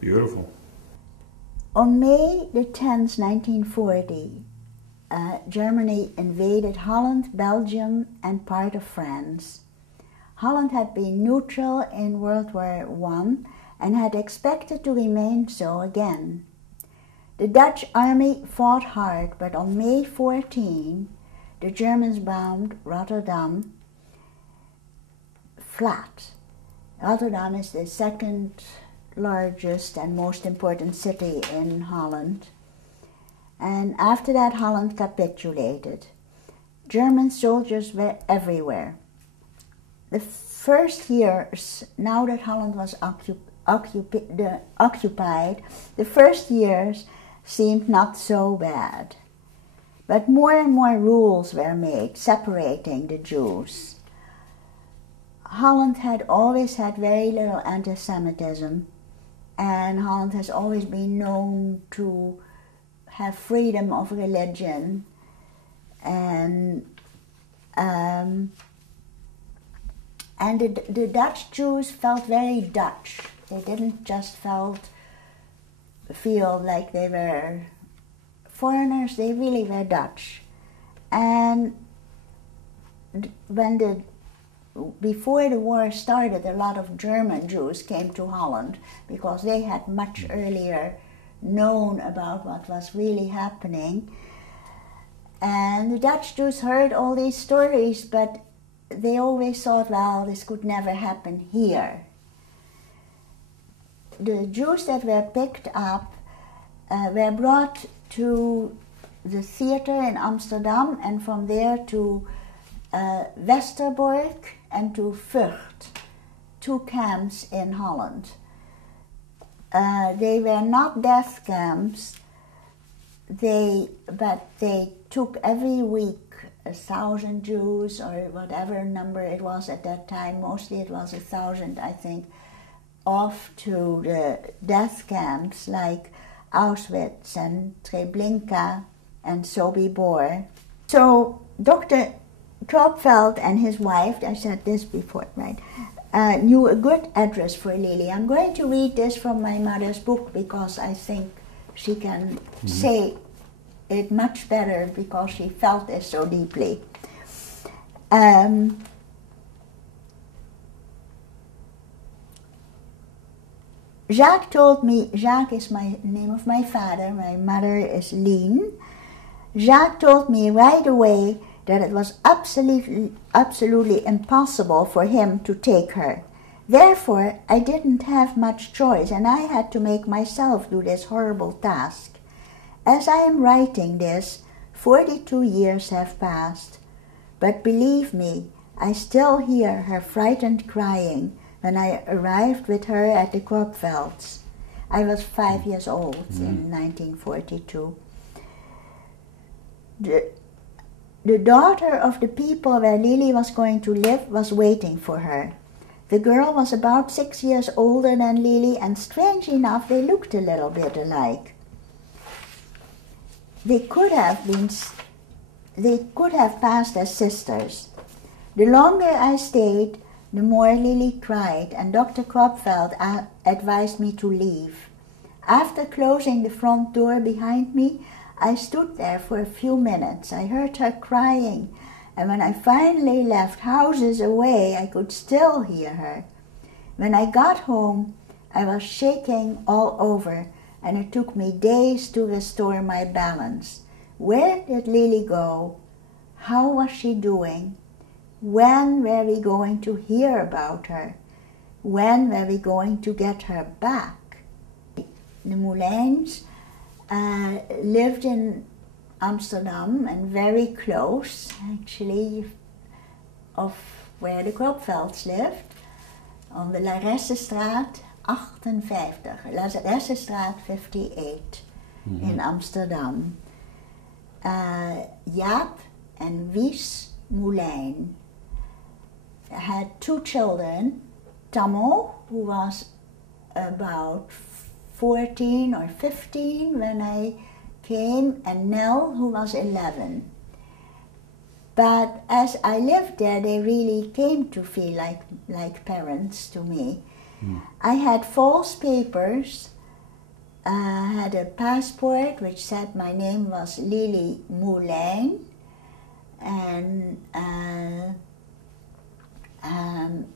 Beautiful. On May the 10th, 1940, Germany invaded Holland, Belgium, and part of France. Holland had been neutral in World War I and had expected to remain so again. The Dutch army fought hard, but on May 14, the Germans bombed Rotterdam flat. Rotterdam is the second largest and most important city in Holland. And after that, Holland capitulated. German soldiers were everywhere. The first years, now that Holland was occupied, the first years seemed not so bad. But more and more rules were made separating the Jews. Holland had always had very little anti-Semitism, and Holland has always been known to have freedom of religion, and the Dutch Jews felt very Dutch. They didn't just feel like they were foreigners, they really were Dutch. And before the war started, a lot of German Jews came to Holland because they had much earlier known about what was really happening. And the Dutch Jews heard all these stories, but they always thought, well, this could never happen here. The Jews that were picked up were brought to the theater in Amsterdam, and from there to Westerbork and to Vught, 2 camps in Holland. They were not death camps, but they took every week 1,000 Jews, or whatever number it was at that time, mostly it was 1,000, I think, off to the death camps like Auschwitz and Treblinka and Sobibor. So Dr. Kropfeld and his wife, I said this before, right, knew a good address for Lily. I'm going to read this from my mother's book because I think she can say it much better because she felt this so deeply. Jacques told me, Jacques is my name of my father, my mother is Lien. Jacques told me right away that it was absolutely impossible for him to take her. Therefore, I didn't have much choice, and I had to make myself do this horrible task. As I am writing this, 42 years have passed, but believe me, I still hear her frightened crying when I arrived with her at the Kropvelds. I was 5 years old in 1942. The daughter of the people where Lily was going to live was waiting for her. The girl was about 6 years older than Lily, and strange enough, they looked a little bit alike. They could have passed as sisters. The longer I stayed, the more Lily cried, and Dr. Kropfeld advised me to leave. After closing the front door behind me, I stood there for a few minutes. I heard her crying, and when I finally left houses away, I could still hear her. When I got home, I was shaking all over, and it took me days to restore my balance. Where did Lily go? How was she doing? When were we going to hear about her? When were we going to get her back? The Moulins lived in Amsterdam and very close, actually, of where the Kropvelds lived, on the Laressestraat 58, Laressestraat 58 in Amsterdam. Jaap and Wies Moulijn had 2 children, Tammo, who was about 14 or 15 when I came, and Nell, who was 11. But as I lived there, they really came to feel like parents to me. I had false papers had a passport which said my name was Lily Moulin, and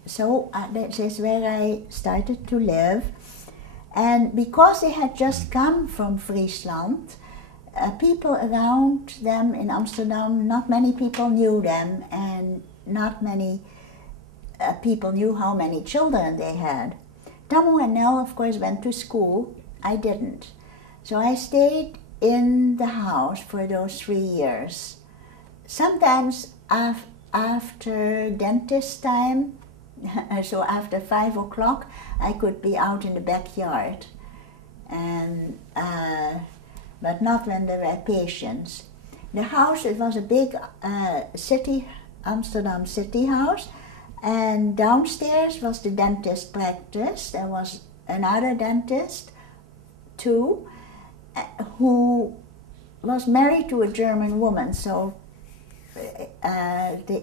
so this is where I started to live. And because they had just come from Friesland, people around them in Amsterdam, not many people knew them, and not many people knew how many children they had. Tammo and Nell, of course, went to school. I didn't. So I stayed in the house for those 3 years. Sometimes after dentist time, so after 5 o'clock, I could be out in the backyard, and but not when there were patients. The house, it was a big Amsterdam city house, and downstairs was the dentist practice. There was another dentist too, who was married to a German woman, so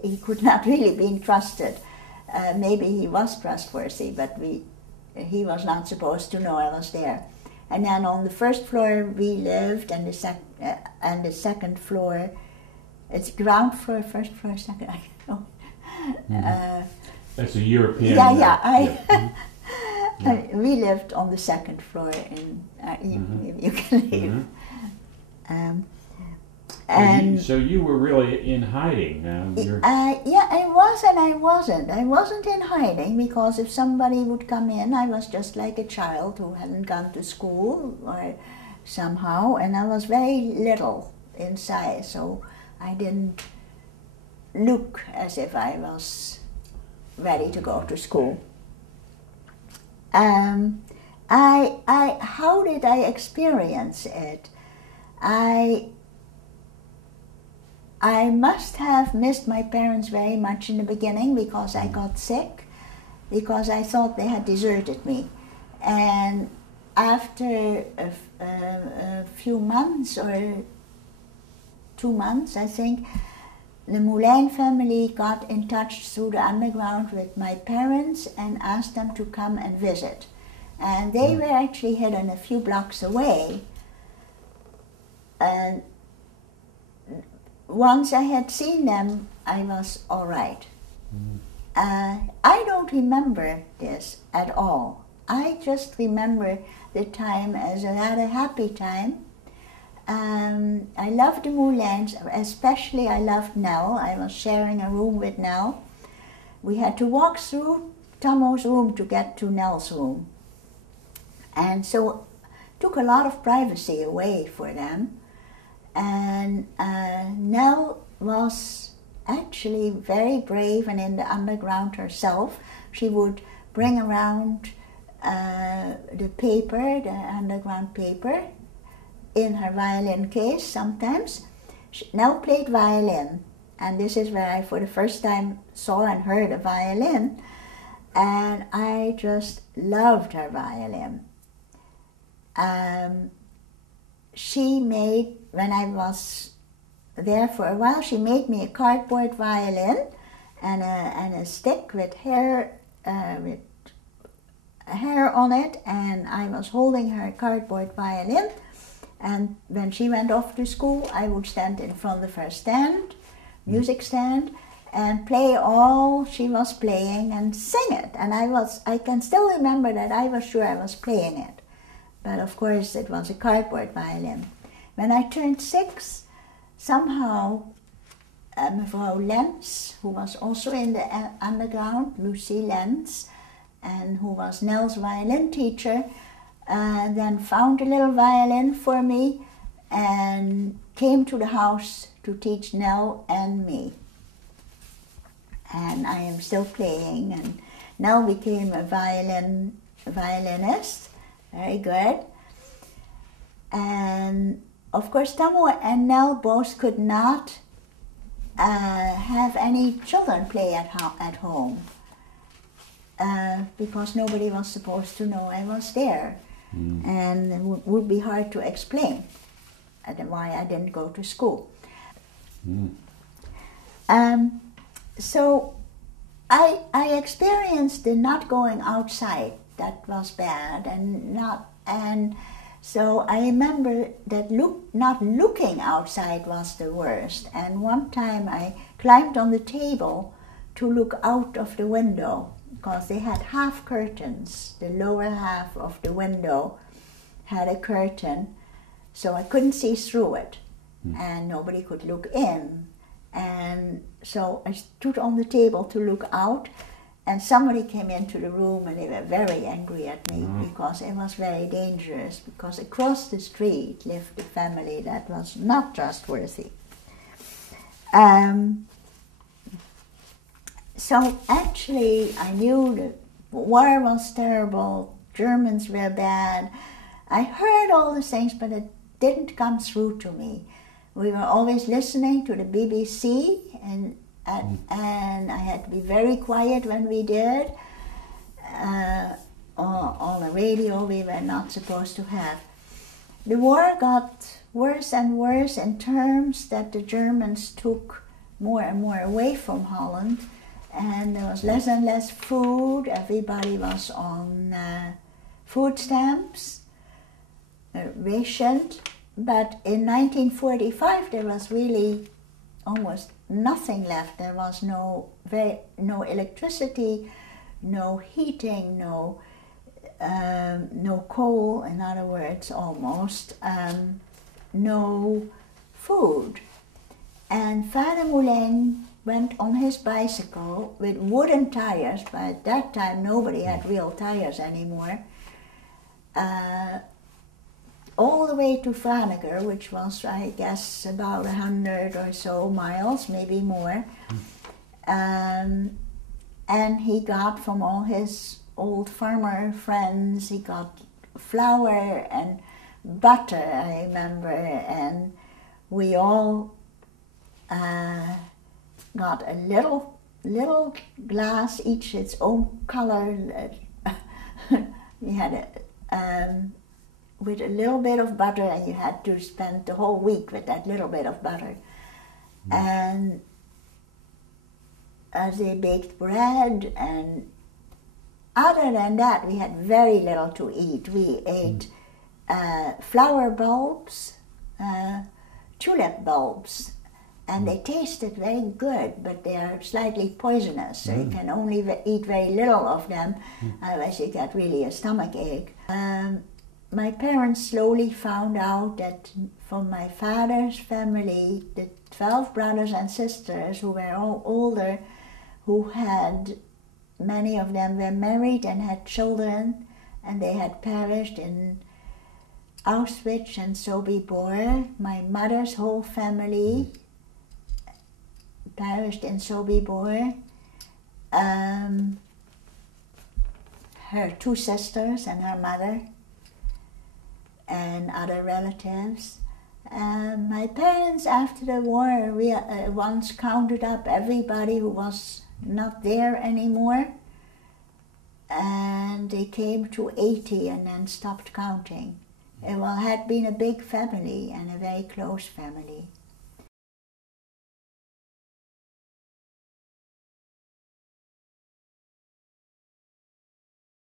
he could not really be trusted. Maybe he was trustworthy, but he was not supposed to know I was there. And then on the first floor we lived, and the second floor, it's ground floor, first floor, second, I don't know. Mm-hmm. That's a European. We lived on the second floor, and you can leave. Mm-hmm. And so you were really in hiding. Yeah, I was and I wasn't. I wasn't in hiding, because if somebody would come in, I was just like a child who hadn't gone to school or somehow, and I was very little in size, so I didn't look as if I was ready to go to school. How did I experience it? I must have missed my parents very much in the beginning, because I got sick, because I thought they had deserted me. And after a few months, or 2 months, I think, the Moulin family got in touch through the underground with my parents and asked them to come and visit. And they were actually hidden a few blocks away. And once I had seen them, I was all right. I don't remember this at all. I just remember the time as a rather happy time. I loved the Moulins, especially I loved Nell. I was sharing a room with Nell. We had to walk through Tammo's room to get to Nell's room. And so it took a lot of privacy away for them. And Nell was actually very brave and in the underground herself. She would bring around the paper, the underground paper, in her violin case sometimes. Nell played violin, and this is where I for the first time saw and heard a violin, and I just loved her violin. She made, when I was there for a while, she made me a cardboard violin and a stick with hair on it, and I was holding her cardboard violin. And when she went off to school, I would stand in front of her stand, music stand, and play all she was playing and sing it. And I can still remember that I was sure I was playing it. But of course it was a cardboard violin. When I turned 6, somehow Mevrouw Lens, who was also in the underground, Lucy Lens, and who was Nell's violin teacher, then found a little violin for me and came to the house to teach Nell and me. And I am still playing, and Nell became a violinist, very good. And of course Tammo and Nell both could not have any children play at home because nobody was supposed to know I was there. And it would be hard to explain why I didn't go to school. So I experienced the not going outside. That was bad, and So I remember that not looking outside was the worst. And one time I climbed on the table to look out of the window, because they had half curtains. The lower half of the window had a curtain, so I couldn't see through it, and nobody could look in. And so I stood on the table to look out, and somebody came into the room and they were very angry at me because it was very dangerous, because across the street lived a family that was not trustworthy. So actually I knew the war was terrible, Germans were bad. I heard all the things, but it didn't come through to me. We were always listening to the BBC, and I had to be very quiet when we did. On the radio we were not supposed to have. The war got worse and worse in terms that the Germans took more and more away from Holland, and there was less and less food. Everybody was on food stamps, rationed. But in 1945 there was really almost nothing left. There was no electricity, no heating, no coal, in other words, almost, no food. And Father Moulin went on his bicycle with wooden tires. By that time nobody had real tires anymore. All the way to Franeker, which was, I guess, about 100 or so miles, maybe more. And he got from all his old farmer friends, he got flour and butter, I remember, and we all got a little glass, each its own color. We had with a little bit of butter, and you had to spend the whole week with that little bit of butter. And they baked bread, and other than that we had very little to eat. We ate flower bulbs, tulip bulbs, and they tasted very good, but they are slightly poisonous, so you can only eat very little of them, otherwise you get really a stomach ache. My parents slowly found out that from my father's family, the 12 brothers and sisters who were all older, who had, many of them were married and had children, and they had perished in Auschwitz and Sobibor. My mother's whole family perished in Sobibor. Her 2 sisters and her mother, and other relatives. My parents, after the war, once counted up everybody who was not there anymore, and they came to 80 and then stopped counting. It had been a big family and a very close family.